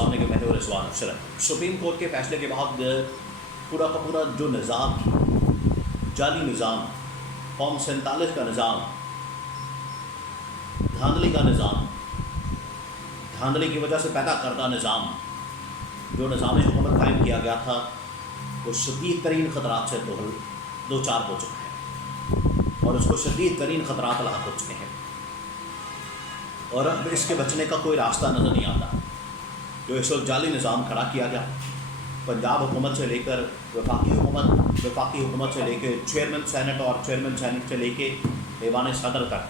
अस्सलाम वालेकुम, मैं हूं रिजवान अशरफ। सुप्रीम कोर्ट के फैसले के बाद पूरा का पूरा जो निज़ाम, जाली निज़ाम, कौम 47 का निज़ाम, धांधली का निज़ाम, धांधली की वजह से पैदा करता निज़ाम, जो निज़ाम हुकूमत कायम किया गया था, वो शदीद तरीन ख़तरात से दो चार हो चुका है और उसको शदीद तरीन ख़तरात लाक हो चुके हैं और अब इसके बचने का कोई रास्ता नज़र नहीं आता। जो इस वक्त जाली निज़ाम खड़ा किया गया, पंजाब हुकूमत से लेकर वफाकी हुकूमत से लेकर चेयरमैन सेनेट और चेयरमैन सेनेट से लेकर ऐवान सदर तक,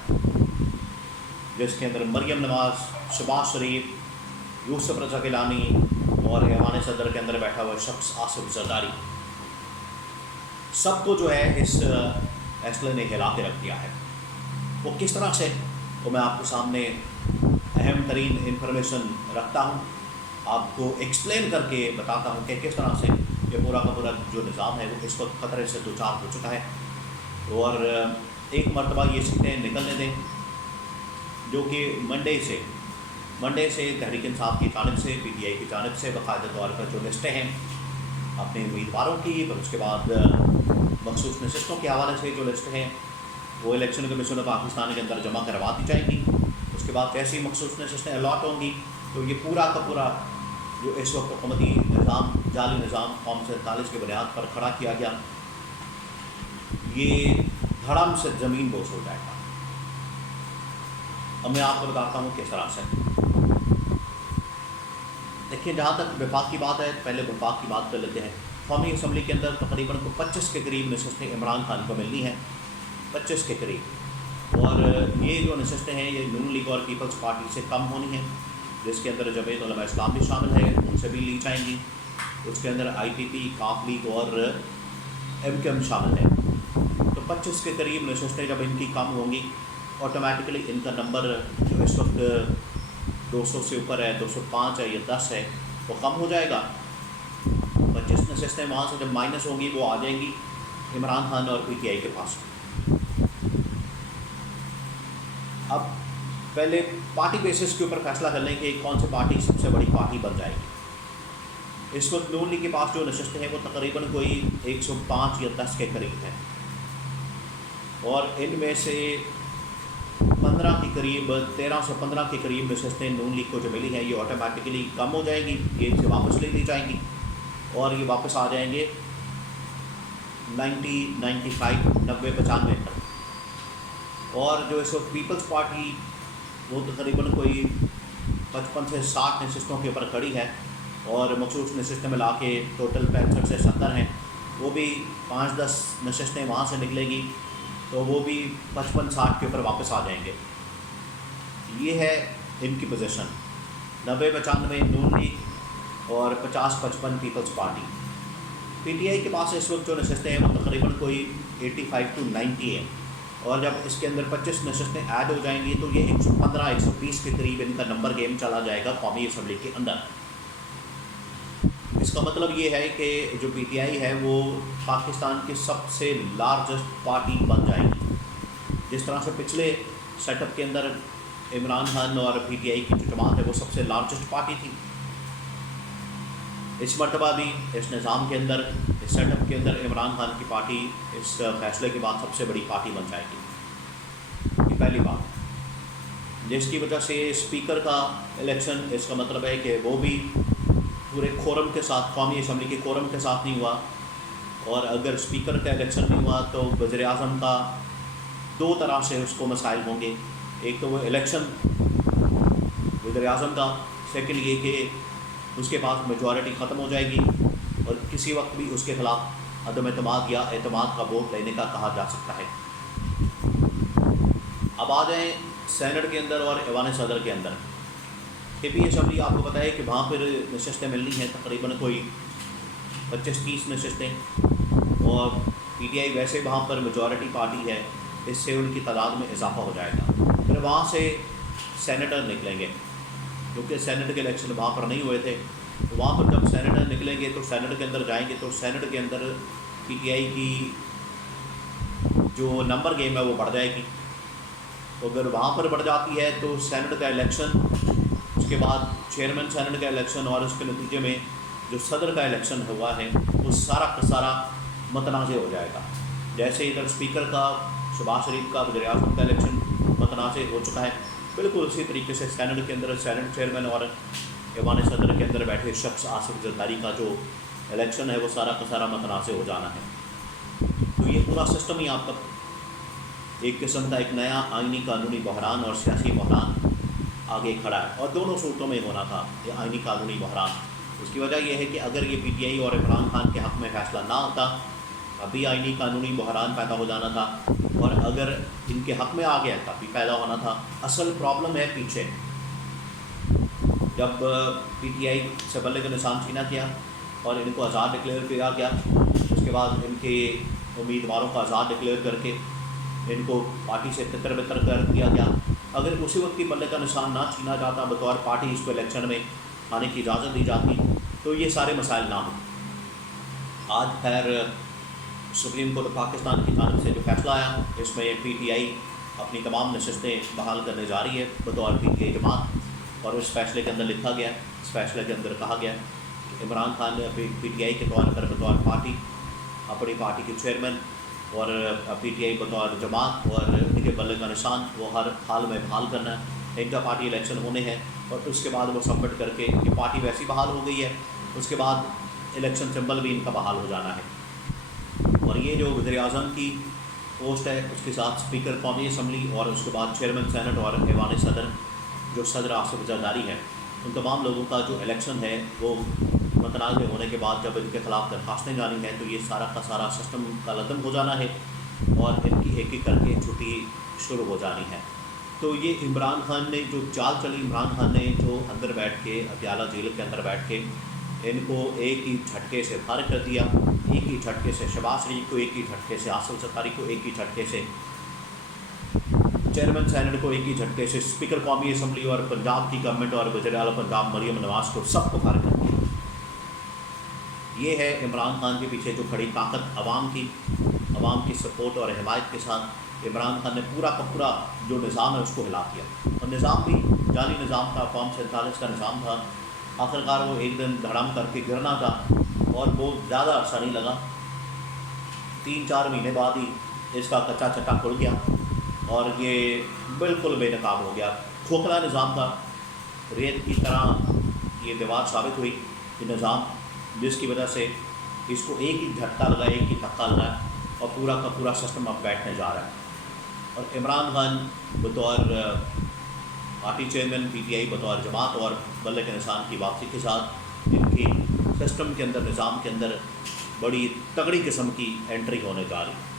जिसके अंदर मरियम नवाज़, शहबाज शरीफ, यूसुफ रज़ा गिलानी और ऐवान सदर के अंदर बैठा हुआ शख्स आसिफ जरदारी, सबको जो है इस फैसले ने हिला के रख दिया है। वो किस तरह से, वो मैं आपके सामने अहम तरीन इंफॉर्मेशन रखता हूँ, आपको एक्सप्लेन करके बताता हूँ कि किस तरह से ये पूरा का पूरा जो निज़ाम है वो इस वक्त ख़तरे से दो चार हो चुका है। और एक मरतबा ये सीटें निकलने दें जो कि मंडे से तहरीक इंसाफ की जानिब से, PTI की जानिब से बाकायदा तौर पर जो लिस्टें हैं अपने उम्मीदवारों की, फिर उसके बाद मखसूस नशिस्तों के हवाले से जो लिस्ट हैं वो इलेक्शन कमीशन ऑफ पाकिस्तान के अंदर जमा करवा दी जाएंगी। उसके बाद जैसे ही मखसूस नशिस्तें अलॉट होंगी तो ये पूरा का पूरा जो इस वक्त हुकूमती निज़ाम, जाली निज़ाम कौम 47 की बुनियाद पर खड़ा किया गया, ये धड़म से ज़मीन बोझ हो जाएगा। अब मैं आपको बताता हूँ किस तरह से। देखिए, जहाँ तक वफाक की बात है, पहले वफाक की बात कर लेते हैं। कौमी असम्बली के अंदर तकरीबन 25 के करीब नशिस्तें इमरान खान को मिलनी हैं, 25 के करीब। और ये जो नशिस्तें हैं ये नून लीग और पीपल्स पार्टी से कम होनी है, जिसके अंदर जमीयत उलमा इस्लाम भी शामिल है, उनसे भी ली जाएंगी। उसके अंदर ITP, काफ लीग और MKM शामिल है। तो 25 के करीब नशिस्तें जब इनकी कम होंगी, ऑटोमेटिकली इनका नंबर जो इस वक्त 200 से ऊपर है, 205 है या 10 है, वो कम हो जाएगा। 25 नशिस्तें वहाँ से जब माइनस होंगी वो आ जाएंगी इमरान खान और PTI के पास। अब पहले पार्टी बेसिस के ऊपर फैसला कर लें कि कौन सी पार्टी सबसे बड़ी पार्टी बन जाएगी। इस वक्त नून लीग के पास जो नशिस्तें हैं वो तकरीबन कोई 105 या 10 के करीब हैं और इनमें से 15 के करीब, 13 से 15 के करीब नशिस्तें नून लीग को जो मिली हैं ये ऑटोमेटिकली कम हो जाएंगी, ये इनसे वापस ले ली जाएंगी और ये वापस आ जाएंगे 90, 95, 90, 95 तक। और जो इस वक्त पीपल्स पार्टी वो तकरीबन कोई 55 से 60 नशिस्तों के ऊपर खड़ी है और मखसूस नशिस्तें मिला के टोटल 65 से 70 हैं, वो भी 5-10 नशिस्तें वहाँ से निकलेगी तो वो भी 55-60 के ऊपर वापस आ जाएंगे। ये है इनकी पोजीशन। 90-95 नून लीग और 50-55 पीपल्स पार्टी। PTI के पास इस वक्त जो नशिस्तें हैं वो तकरीबन कोई 85 to 90 है और जब इसके अंदर 25 नशिस्तें ऐड हो जाएंगी तो ये 115-120 के करीब इनका नंबर गेम चला जाएगा कौमी असम्बली के अंदर। इसका मतलब ये है कि जो PTI है वो पाकिस्तान की सबसे लार्जेस्ट पार्टी बन जाएगी। जिस तरह से पिछले सेटअप के अंदर इमरान खान और PTI की जो जमात है वो सबसे लार्जेस्ट पार्टी थी, इस मरतबा भी इस निज़ाम के अंदर, इस सेटअप के अंदर इमरान खान की पार्टी इस फैसले के बाद सबसे बड़ी पार्टी बन जाएगी। ये पहली बात, जिसकी वजह से स्पीकर का इलेक्शन, इसका मतलब है कि वो भी पूरे कोरम के साथ, कौमी असम्बली के कोरम के साथ नहीं हुआ। और अगर स्पीकर का इलेक्शन नहीं हुआ तो वज़ीर आज़म का दो तरह से उसको मसाइल होंगे। एक तो वो इलेक्शन वज़ीर आज़म का, सेकेंड ये कि उसके पास मेजॉरिटी ख़त्म हो जाएगी और किसी वक्त भी उसके ख़िलाफ़ अदम एतमाद या एतमाद का वोट लेने का कहा जा सकता है। अब आ जाएँ सेनेट के अंदर और ऐवान सदर के अंदर। AP असम्बली आपको पता है कि वहाँ पर नशिस्तें मिलनी हैं तकरीबन कोई 25-30 नशिस्तें और PTI वैसे वहाँ पर मेजॉरिटी पार्टी है, इससे उनकी तादाद में इजाफा हो जाएगा। फिर वहाँ से सेनेटर निकलेंगे, क्योंकि सेनेट के इलेक्शन वहाँ पर नहीं हुए थे, तो वहाँ पर जब सेनेटर निकलेंगे तो सेनेट के अंदर जाएंगे तो सेनेट के अंदर PTI की जो नंबर गेम है वो बढ़ जाएगी। तो अगर वहाँ पर बढ़ जाती है तो सेनेट का इलेक्शन, उसके बाद चेयरमैन सेनेट का इलेक्शन और उसके नतीजे में जो सदर का इलेक्शन हुआ है वो सारा का सारा मतनाज़ हो जाएगा। जैसे इधर स्पीकर का शहबाज शरीफ का वज़ीर आज़म का इलेक्शन मतनाज़ हो चुका है, बिल्कुल उसी तरीके से सेनेट के अंदर सेनेट चेयरमैन और ऐवान सदर के अंदर बैठे शख्स आसिफ जरदारी का जो इलेक्शन है वो सारा का सारा मतनाज़ हो जाना है। तो ये पूरा सिस्टम ही आपका एक किस्म का एक नया आइनी कानूनी बहरान और सियासी बहरान आगे खड़ा है, और दोनों सूरतों में होना था ये आइनी कानूनी बहरान। उसकी वजह यह है कि अगर ये PTI और इमरान खान के हक़ में फ़ैसला ना होता अभी आइनी कानूनी बहरान पैदा हो जाना था, और अगर इनके हक़ में आ गया तभी पैदा होना था। असल प्रॉब्लम है पीछे, जब PTI से बल्ले का निशान छीना गया और इनको आज़ाद डिक्लेयर किया गया, उसके बाद इनके उम्मीदवारों को आज़ाद डिक्लेयर करके इनको पार्टी से तितर बितर कर दिया गया। अगर उसी वक्त की बल्ले का निशान ना छीना जाता, बतौर पार्टी इसको इलेक्शन में आने की इजाज़त दी जाती, तो ये सारे मसाइल ना हो। आज खैर सुप्रीम कोर्ट पाकिस्तान की जानब से जो फैसला आया, इसमें PTI अपनी तमाम नशस्तें बहाल करने जा रही है बतौर PTI जमात, और इस फैसले के अंदर लिखा गया, इस फैसले के अंदर कहा गया कि इमरान खान ने PTI के तौर पर बतौर पार्टी अपनी पार्टी के चेयरमैन और PTI बतौर जमात और इनके बल्ले का निशान वो हर हाल में बहाल करना है। इंटर पार्टी इलेक्शन होने हैं और उसके बाद वो सबमिट करके इनकी पार्टी वैसी बहाल हो गई है, उसके बाद इलेक्शन सिंबल भी इनका बहाल हो जाना है। और ये जो वज़ीर आज़म की पोस्ट है उसके साथ स्पीकर कौमी असम्बली और उसके बाद चेयरमैन सेनेट और ऐवान सदर जो सदर आसिफ जरदारी है, उन तमाम लोगों का जो इलेक्शन है वो मतनाज़ होने के बाद जब इनके ख़िलाफ़ दरख्वास्तें जानी हैं तो ये सारा का सारा सिस्टम का लदम हो जाना है और इनकी एक एक करके छुट्टी शुरू हो जानी है। तो ये इमरान खान ने जो चाल चली, इमरान खान ने जो अंदर बैठ के अदयाला जेल के अंदर बैठ के इनको एक ही झटके से फारिग कर दिया, एक ही झटके से शहबाज शरीफ को, एक ही झटके से आसिफ जरदारी को, एक ही झटके से चेयरमैन सेनेट को, एक ही झटके से स्पीकर कौमी असम्बली और पंजाब की गवर्नमेंट और वज़ीर आला पंजाब मरियम नवाज़ को सबको फारिग कर दिया। ये है इमरान खान के पीछे जो खड़ी ताकत, अवाम की सपोर्ट और हिमायत के साथ इमरान खान ने पूरा का पूरा जो निज़ाम है उसको हिला दिया। और निज़ाम भी जाली निज़ाम था, कौम 47 का निज़ाम था। आखिरकार वो एक दिन धड़ाम करके गिरना था और वो ज़्यादा अर्सा नहीं लगा, 3-4 महीने बाद ही इसका कच्चा चट्टा खुल गया और ये बिल्कुल बेनकाब हो गया। खोखला निज़ाम था, रेत की तरह ये दीवार साबित हुई ये निज़ाम, जिसकी वजह से इसको एक ही झटका लगा, एक ही धक्का लगा और पूरा का पूरा सिस्टम अब बैठने जा रहा है। और इमरान खान बतौर पार्टी चेयरमैन, PTI बतौर जमात और बल्ले के निशान की वापसी के साथ इनकी सिस्टम के अंदर, निज़ाम के अंदर बड़ी तगड़ी किस्म की एंट्री होने जा रही है।